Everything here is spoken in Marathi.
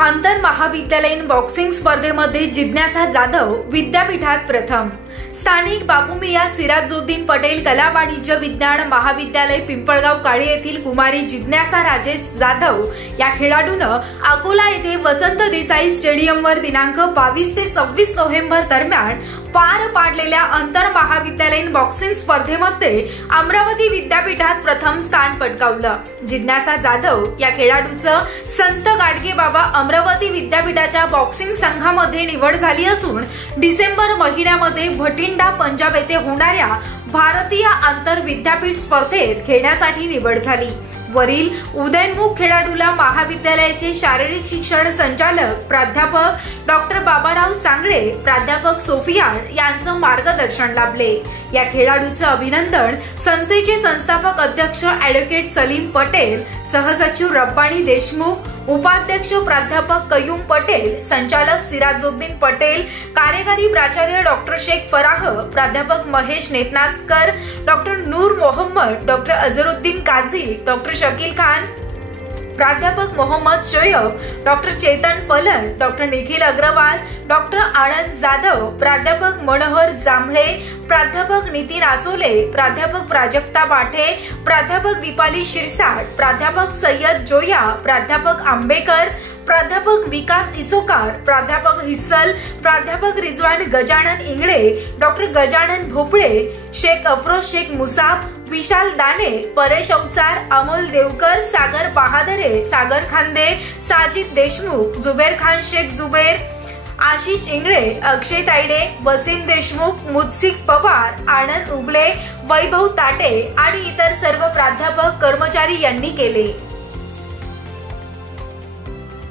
आंतर महाविद्यालयीन बॉक्सिंग स्पर्धेमध्ये जिज्ञासा जाधव विद्यापीठात प्रथम। स्थानिक बापूमिया सिराजुद्दीन पटेल कला वाणिज्य विज्ञान महाविद्यालय पिंपळगाव काळे येथील कुमारी जिज्ञासा राजेश जाधव या खेळाडूनं अकोला येथे वसंत देसाई स्टेडियमवर दिनांक 22 ते 26 नोव्हेंबर दरम्यान पार पाडलेल्या आंतर महाविद्यालयीन बॉक्सिंग स्पर्धेमध्ये अमरावती विद्यापीठात प्रथम स्थान पटकावलं। जिज्ञासा जाधव या खेळाडूचं संत गाडगेबाबा अमरावती विद्यापीठाच्या बॉक्सिंग संघामध्ये निवड झाली असून डिसेंबर महिन्यामध्ये भटिंडा पंजाब येथे होणाऱ्या भारतीय आंतर विद्यापीठ स्पर्धेत खेळण्यासाठी निवड झाली। वरील उदयनमुख खेळाडूला महाविद्यालयाचे शारीरिक शिक्षण संचालक प्राध्यापक डॉक्टर बाबाराव सांगळे, प्राध्यापक सोफियान यांचं मार्गदर्शन लाभले। या खेळाडूचं अभिनंदन संस्थेचे संस्थापक अध्यक्ष ॲडव्होकेट सलीम पटेल, सहसचिव रब्बानी देशमुख, उपाध्यक्ष प्राध्यापक कयूम पटेल, संचालक सिराजुद्दीन पटेल, कार्यकारी प्राचार्य डॉक्टर शेख फराह, प्राध्यापक Mahesh Netnaskar, doctor Noor Mohammad, doctor Azharuddin Kazi, doctor Shakeel Khan, प्राध्यापक Mohammad Shoaib, doctor Chetan Palan, doctor Nikhil Agarwal, doctor Anand Jadhav, प्राध्यापक मनोहर जांभळे, प्राध्यापक नितीन आसोले, प्राध्यापक प्राजक्ता बाठे, प्राध्यापक दीपाली शिरसाट, प्राध्यापक सय्यद जोया, प्राध्यापक आंबेकर, प्राध्यापक विकास इसोकार, प्राध्यापक हिस्सल, प्राध्यापक रिजवान गजानन इंगळे, डॉक्टर गजानन भोपळे, शेख अफरोज शेख मुसाफ, विशाल दाने, परेश अवचार, अमोल देवकर, सागर बहादरे, सागर खांदे, साजिद देशमुख, जुबेर खान शेख जुबेर, आशिष इंगळे, अक्षय तायडे, वसीम देशमुख, मुत्सिक पवार, आनंद उगले, वैभव ताटे आणि इतर सर्व प्राध्यापक कर्मचारी यांनी केले।